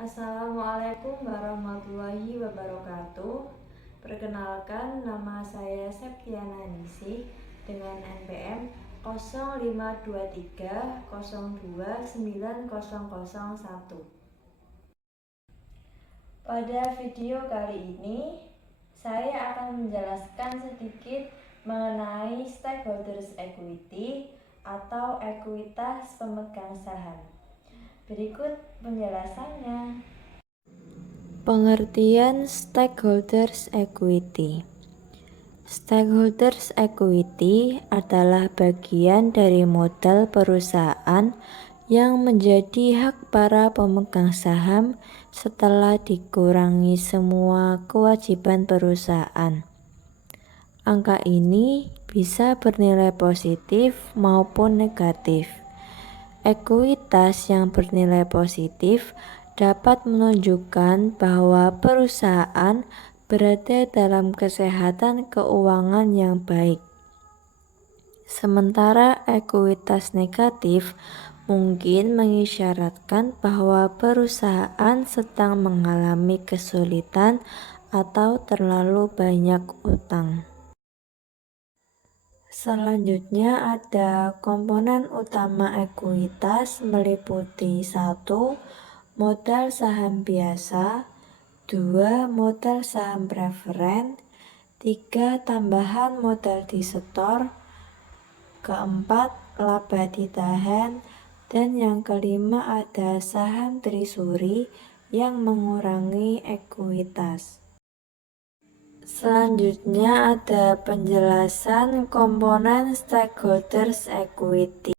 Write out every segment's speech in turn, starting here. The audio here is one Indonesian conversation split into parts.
Assalamualaikum warahmatullahi wabarakatuh. Perkenalkan, nama saya Septiana Ningsih dengan NPM 0523029001. Pada video kali ini, saya akan menjelaskan sedikit mengenai stakeholders equity atau ekuitas pemegang saham. Berikut penjelasannya. Pengertian stakeholders equity. Stakeholders equity adalah bagian dari modal perusahaan yang menjadi hak para pemegang saham setelah dikurangi semua kewajiban perusahaan. Angka ini bisa bernilai positif maupun negatif. Ekuitas yang bernilai positif dapat menunjukkan bahwa perusahaan berada dalam kesehatan keuangan yang baik. Sementara ekuitas negatif mungkin mengisyaratkan bahwa perusahaan sedang mengalami kesulitan atau terlalu banyak utang. Selanjutnya ada komponen utama ekuitas meliputi 1. Modal saham biasa, 2. Modal saham preferen, 3. Tambahan modal disetor, 4. Laba ditahan, dan yang kelima ada saham trisuri yang mengurangi ekuitas. Selanjutnya ada penjelasan komponen stakeholders equity.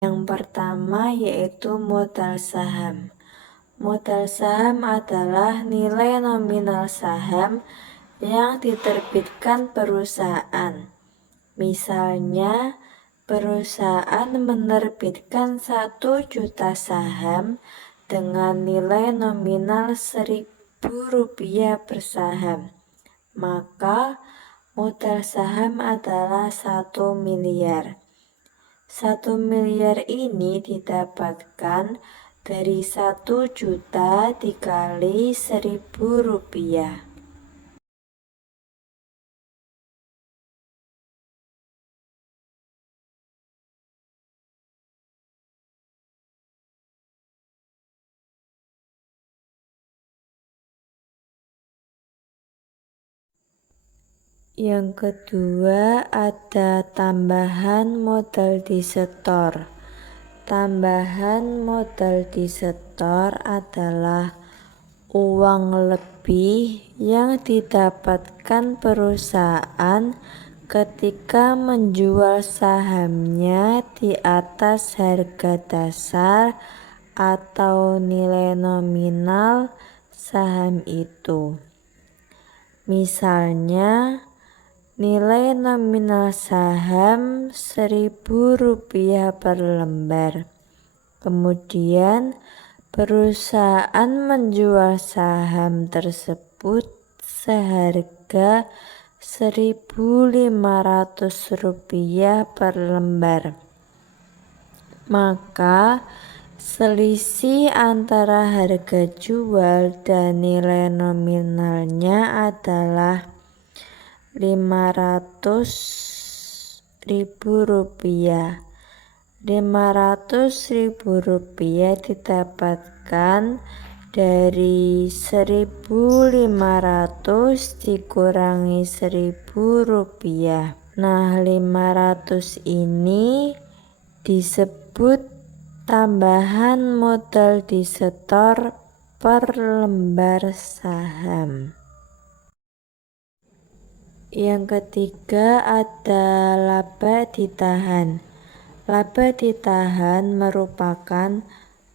Yang pertama yaitu modal saham. Modal saham adalah nilai nominal saham yang diterbitkan perusahaan. Misalnya, perusahaan menerbitkan 1 juta saham dengan nilai nominal Rp1.000 per saham. Maka modal saham adalah 1 miliar. 1 miliar ini didapatkan dari 1 juta dikali Rp1.000. Yang kedua ada tambahan modal disetor. Tambahan modal disetor adalah uang lebih yang didapatkan perusahaan ketika menjual sahamnya di atas harga dasar atau nilai nominal saham itu. Misalnya, nilai nominal saham Rp1.000 per lembar. Kemudian perusahaan menjual saham tersebut seharga Rp1.500 per lembar. Maka selisih antara harga jual dan nilai nominalnya adalah Rp500.000. Rp500.000 didapatkan dari 1.500 dikurangi Rp1.000. Nah, 500 ini disebut tambahan modal disetor per lembar saham. Yang ketiga ada laba ditahan. Laba ditahan merupakan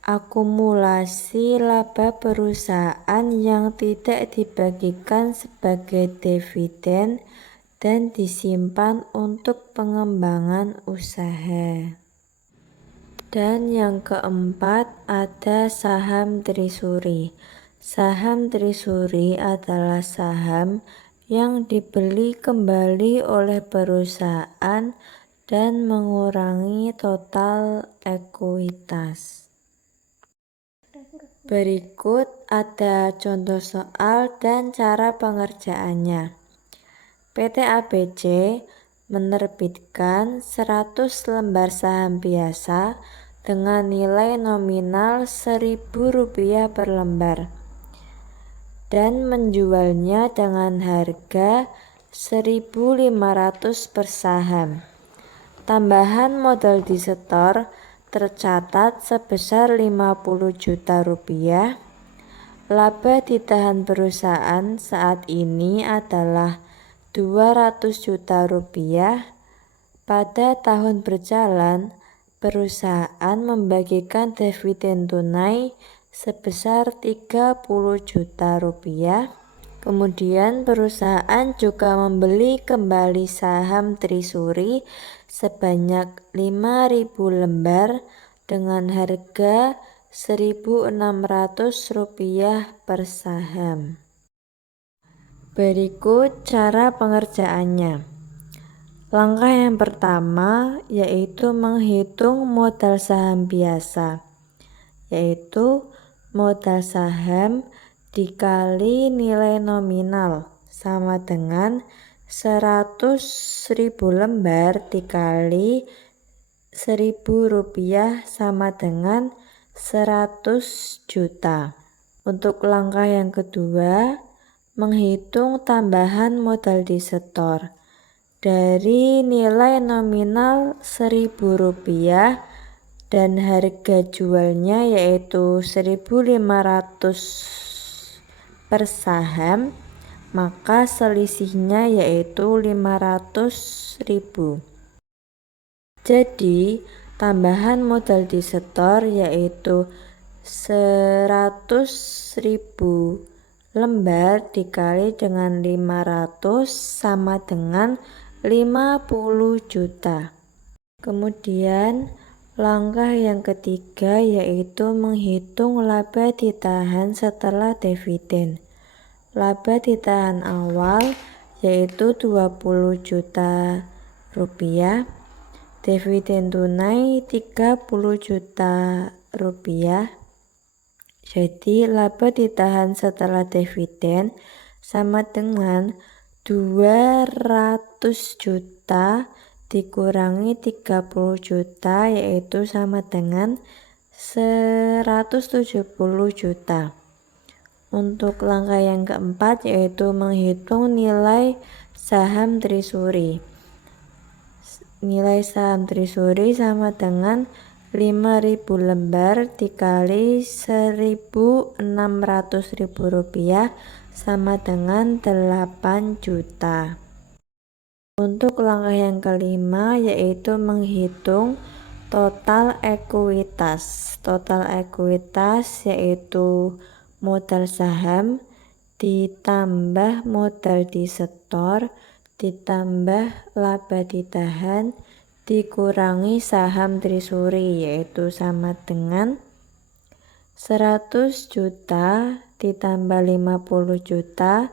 akumulasi laba perusahaan yang tidak dibagikan sebagai dividen dan disimpan untuk pengembangan usaha. Dan yang keempat ada saham trisuri. Saham trisuri adalah saham yang dibeli kembali oleh perusahaan dan mengurangi total ekuitas. Berikut ada contoh soal dan cara pengerjaannya. PT ABC menerbitkan 100 lembar saham biasa dengan nilai nominal Rp1.000 per lembar dan menjualnya dengan harga Rp1.500 per saham. Tambahan modal disetor tercatat sebesar Rp50 juta. Laba ditahan perusahaan saat ini adalah Rp200 juta. Pada tahun berjalan, perusahaan membagikan dividen tunai sebesar Rp30 juta. Kemudian perusahaan juga membeli kembali saham Trisuri sebanyak 5.000 lembar dengan harga Rp1.600 per saham. Berikut cara pengerjaannya. Langkah yang pertama yaitu menghitung modal saham biasa, yaitu modal saham dikali nilai nominal sama dengan 100.000 lembar dikali Rp1.000 sama dengan 100 juta. Untuk langkah yang kedua, menghitung tambahan modal disetor. Dari nilai nominal Rp1.000 dan harga jualnya yaitu Rp1.500 per saham, maka selisihnya yaitu Rp500.000. Jadi tambahan modal disetor yaitu 100.000 lembar dikali dengan 500 sama dengan 50 juta. Kemudian langkah yang ketiga yaitu menghitung laba ditahan setelah dividen. Laba ditahan awal yaitu Rp20 juta. Dividen tunai Rp30 juta. Jadi laba ditahan setelah dividen sama dengan 200 juta dikurangi 30 juta yaitu sama dengan 170 juta. Untuk langkah yang keempat yaitu menghitung nilai saham Trisuri. Nilai saham Trisuri sama dengan 5.000 lembar dikali Rp1.600 sama dengan 8 juta. Untuk langkah yang kelima yaitu menghitung total ekuitas. Total ekuitas yaitu modal saham ditambah modal disetor ditambah laba ditahan dikurangi saham Trisuri yaitu sama dengan 100 juta ditambah 50 juta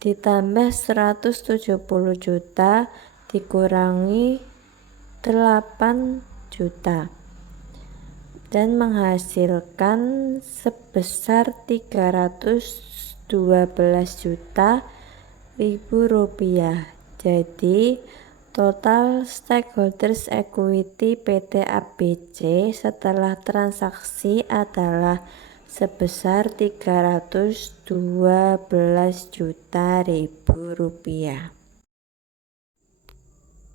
ditambah 170 juta dikurangi 8 juta dan menghasilkan sebesar 312 juta rupiah. Jadi total stakeholders equity PT ABC setelah transaksi adalah sebesar 312 juta rupiah.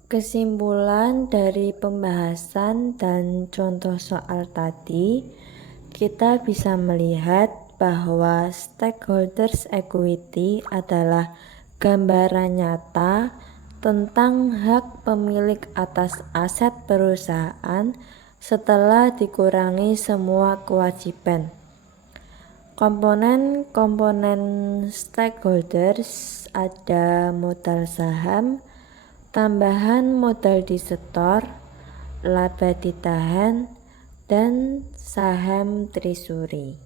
Kesimpulan dari pembahasan dan contoh soal tadi, kita bisa melihat bahwa stakeholders equity adalah gambaran nyata tentang hak pemilik atas aset perusahaan setelah dikurangi semua kewajiban. Komponen-komponen stakeholders ada modal saham, tambahan modal disetor, laba ditahan, dan saham Trisuri.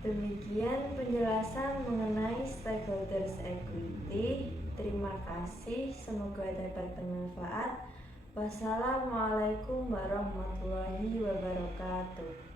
Demikian penjelasan mengenai stakeholders equity Terima kasih, semoga dapat bermanfaat. Wassalamualaikum warahmatullahi wabarakatuh.